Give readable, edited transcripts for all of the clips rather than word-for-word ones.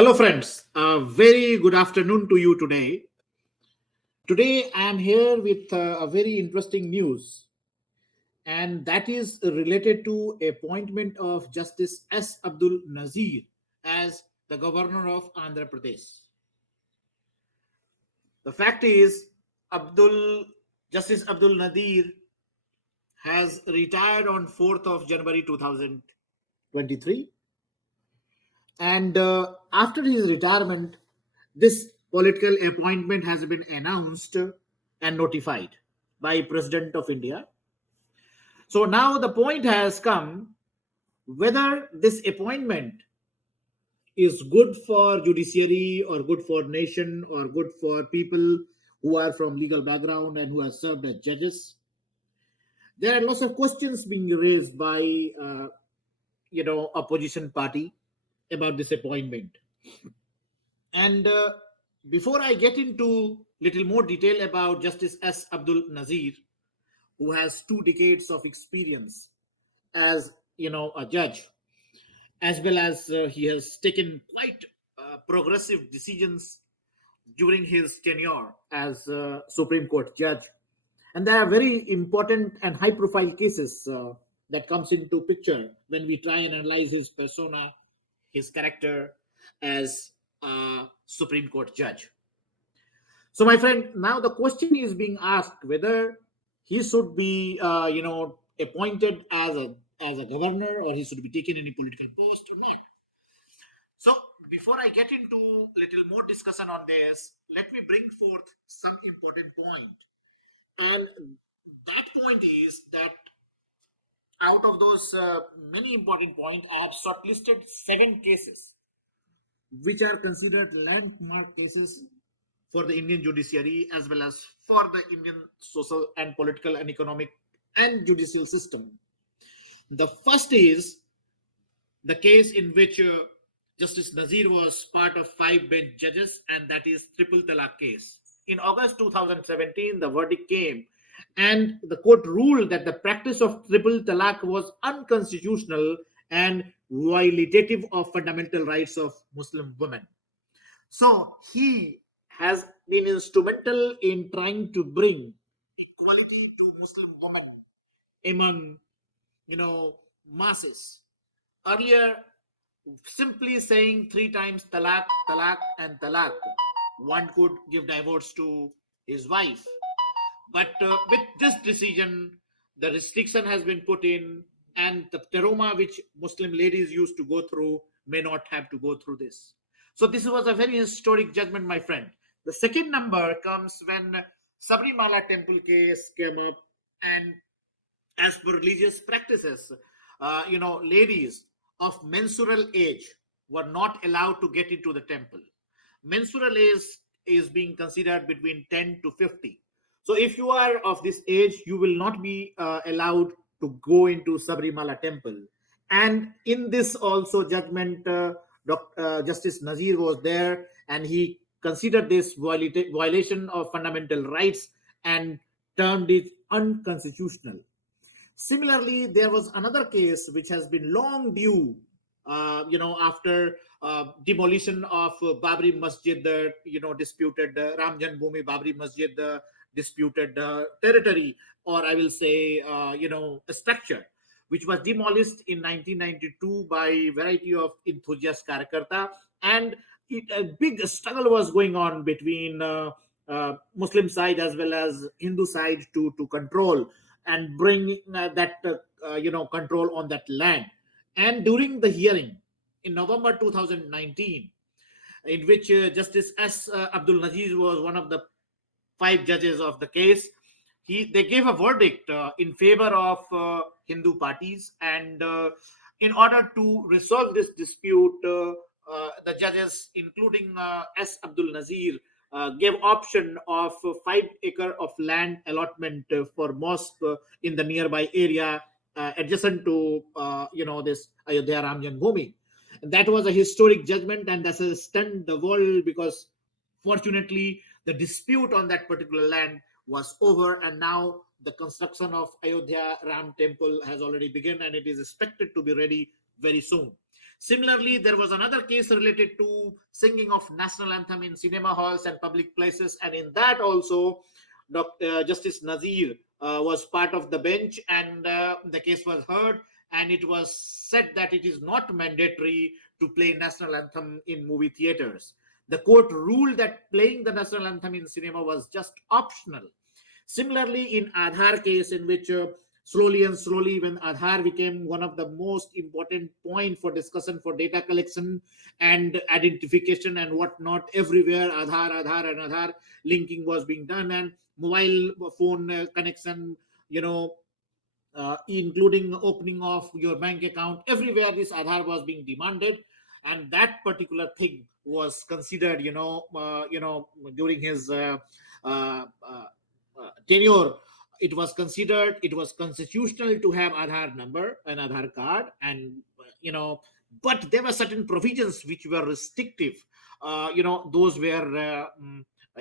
Hello, friends. A very good afternoon to you today. Today, I am here with a very interesting news, and that is related to appointment of Justice S Abdul Nazeer as the Governor of Andhra Pradesh. The fact is, Abdul Justice Abdul Nazeer has retired on 4th of January 2023, and after his retirement, this political appointment has been announced and notified by President of India. So now the point has come whether this appointment is good for judiciary or good for nation or good for people who are from legal background and who have served as judges. There are lots of questions being raised by opposition party about this appointment. And before I get into little more detail about Justice S Abdul Nazeer, who has 2 decades of experience as a judge, as well as he has taken quite progressive decisions during his tenure as Supreme Court judge, and there are very important and high profile cases that comes into picture when we try and analyze his persona, his character as a Supreme Court judge. So, my friend, now the question is being asked whether he should be, appointed as a governor, or he should be taken any political post or not. So, before I get into little more discussion on this, let me bring forth some important point. And that point is that out of those many important points, I have shortlisted 7 cases which are considered landmark cases for the Indian judiciary as well as for the Indian social and political and economic and judicial system. The first is the case in which Justice Nazeer was part of 5 bench judges, and that is Triple Talaq case. In August 2017, the verdict came, and the court ruled that the practice of Triple Talaq was unconstitutional and violative of fundamental rights of Muslim women. So he has been instrumental in trying to bring equality to Muslim women among masses. Earlier, simply saying 3 times talaq, talaq, and talaq, one could give divorce to his wife. But with this decision, the restriction has been put in, and the trauma which Muslim ladies used to go through may not have to go through this. So this was a very historic judgment, my friend. The second number comes when Sabarimala Temple case came up, and as per religious practices, ladies of menstrual age were not allowed to get into the temple. Menstrual age is being considered between 10 to 50. So if you are of this age, you will not be allowed to go into Sabarimala Temple. And in this also judgment, Justice Nazeer was there, and he considered this violation of fundamental rights and termed it unconstitutional. Similarly, there was another case which has been long due, after demolition of Babri Masjid, the disputed Ram Janmabhoomi-Babri Masjid, the disputed territory, or I will say, a structure, which was demolished in 1992 by a variety of enthusiast Karyakarta, and a big struggle was going on between Muslim side as well as Hindu side to control and bring that control on that land. And during the hearing in November 2019, in which Justice S Abdul Nazeer was one of the 5 judges of the case, they gave a verdict in favor of Hindu parties, and in order to resolve this dispute, the judges, including S Abdul Nazeer, gave option of 5 acre of land allotment for mosque in the nearby area adjacent to this Ayodhya Ram Janmabhoomi. That was a historic judgment, and that has stunned the world because fortunately the dispute on that particular land was over, and now the construction of Ayodhya Ram Temple has already begun, and it is expected to be ready very soon. Similarly, there was another case related to singing of national anthem in cinema halls and public places, and in that also, Justice Nazeer was part of the bench, and the case was heard, and it was said that it is not mandatory to play national anthem in movie theaters. The court ruled that playing the national anthem in cinema was just optional. Similarly, in Aadhaar case, in which slowly and slowly, when Aadhaar became one of the most important point for discussion for data collection and identification and whatnot, everywhere Aadhaar, and Aadhaar linking was being done, and mobile phone connection, including opening of your bank account, everywhere this Aadhaar was being demanded, and that particular thing was considered, during his uh, uh, tenure. It was considered, it was constitutional to have Aadhaar number and Aadhaar card, and but there were certain provisions which were restrictive. Those were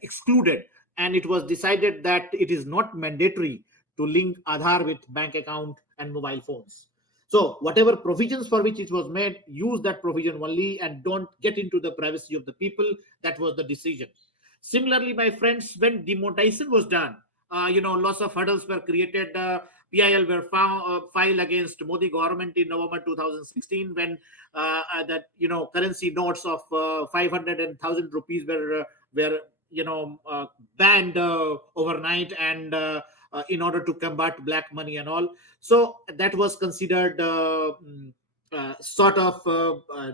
excluded, and it was decided that it is not mandatory to link Aadhaar with bank account and mobile phones. So whatever provisions for which it was made, use that provision only and don't get into the privacy of the people. That was the decision. Similarly, my friends, when demonetization was done, lots of hurdles were created. PIL were filed against Modi government in November 2016, when that currency notes of 500 and 1,000 rupees were banned overnight, and in order to combat black money and all. So that was considered sort of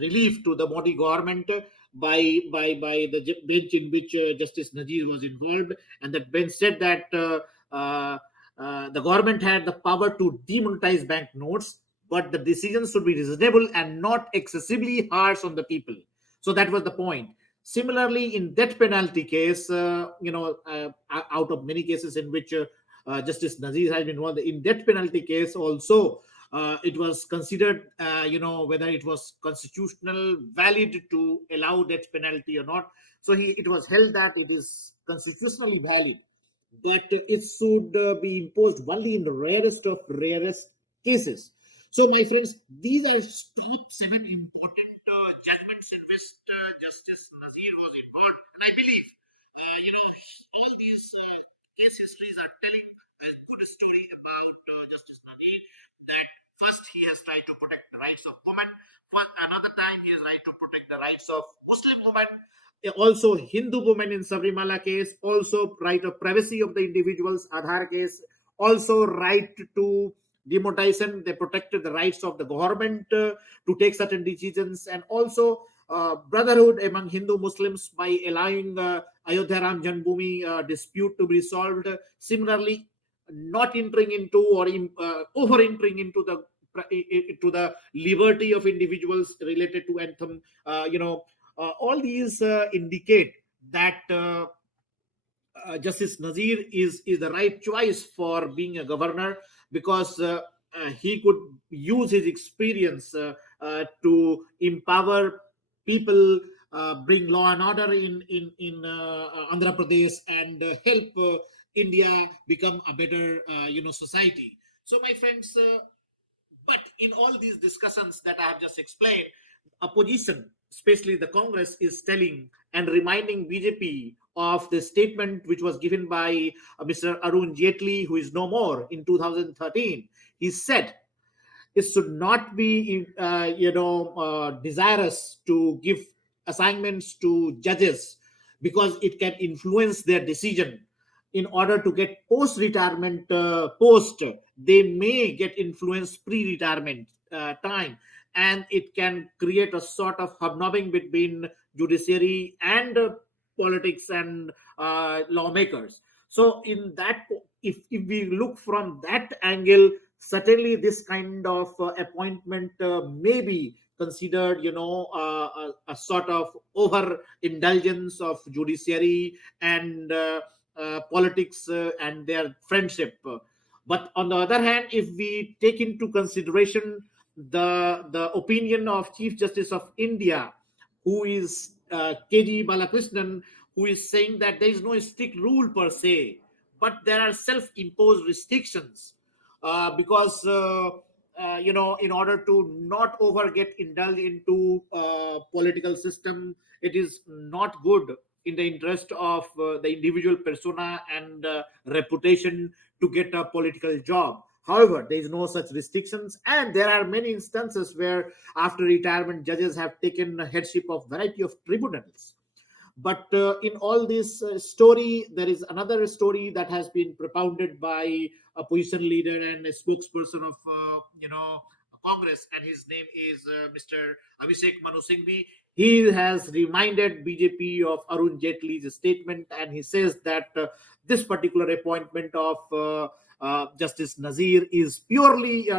relief to the Modi government by the bench in which Justice Nazeer was involved, and that bench said that the government had the power to demonetize bank notes, but the decision should be reasonable and not excessively harsh on the people. So that was the point. Similarly, in death penalty case, out of many cases in which Justice Nazeer has been involved, in death penalty case also, it was considered, whether it was constitutional, valid to allow death penalty or not. So it was held that it is constitutionally valid, but it should be imposed only in the rarest cases. So, my friends, these are top 7 important judgments in which Justice Nazeer was involved, and I believe, all these case histories are telling a good story about Justice Nazeer. That first he has tried to protect the rights of women. Another time he has tried to protect the rights of Muslim women. Also Hindu women in Sabarimala case. Also right of privacy of the individuals. Aadhaar case. Also right to demonetization. They protected the rights of the government to take certain decisions, and also brotherhood among Hindu Muslims by allowing Ayodhya Ram Janmabhoomi dispute to be resolved. Similarly, not entering into or over entering into the liberty of individuals related to Anthem. All these indicate that Justice Nazeer is the right choice for being a governor, because he could use his experience to empower people, bring law and order in Andhra Pradesh, and help India become a better society. So, my friends, but in all these discussions that I have just explained, opposition, especially the Congress, is telling and reminding BJP of the statement which was given by Mr. Arun Jaitley, who is no more, in 2013. He said it should not be desirous to give assignments to judges, because it can influence their decision. In order to get post-retirement post, they may get influenced pre-retirement time, and it can create a sort of hobnobbing between judiciary and politics and lawmakers. So in that, if we look from that angle, certainly this kind of appointment may be considered a sort of over indulgence of judiciary and politics and their friendship. But on the other hand, if we take into consideration the opinion of Chief Justice of India, who is KG Balakrishnan, who is saying that there is no strict rule per se, but there are self-imposed restrictions, because in order to not over get indulged into political system, it is not good in the interest of the individual persona and reputation to get a political job. However, there is no such restrictions, and there are many instances where after retirement judges have taken headship of variety of tribunals. But in all this story, there is another story that has been propounded by a opposition leader and a spokesperson of Congress, and his name is Mr. Abhishek Manu Singhvi. He has reminded BJP of Arun Jaitley's statement, and he says that this particular appointment of Justice Nazeer is purely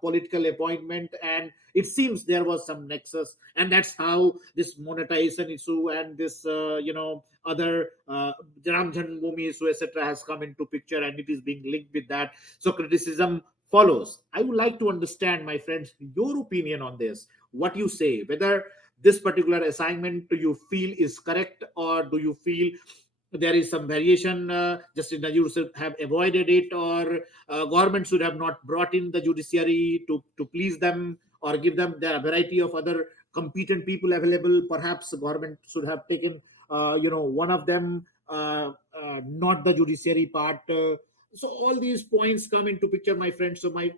political appointment, and it seems there was some nexus, and that's how this monetization issue and this other Ram Janmabhoomi issue, etc., has come into picture, and it is being linked with that. So criticism follows. I would like to understand, my friends, your opinion on this. What you say, whether this particular assignment do you feel is correct, or do you feel there is some variation, Justice Nazeer should have avoided it, or government should have not brought in the judiciary to please them or give them the variety of other competent people available. Perhaps the government should have taken one of them, not the judiciary part. So all these points come into picture, my friends. So my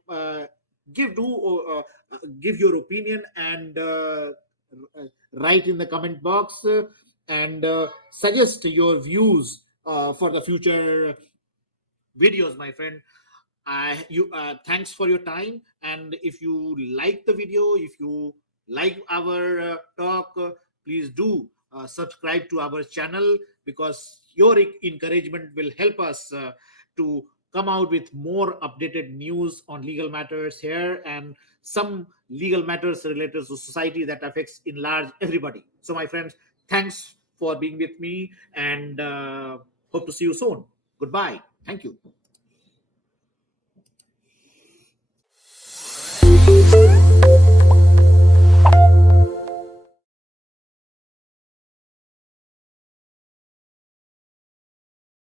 give your opinion, and write in the comment box, and suggest your views for the future videos, my friend. Thanks for your time, and if you like the video, if you like our talk, please do subscribe to our channel, because your encouragement will help us to come out with more updated news on legal matters here, and some legal matters related to society that affects in large everybody. So my friends, thanks for being with me, and hope to see you soon. Goodbye. Thank you.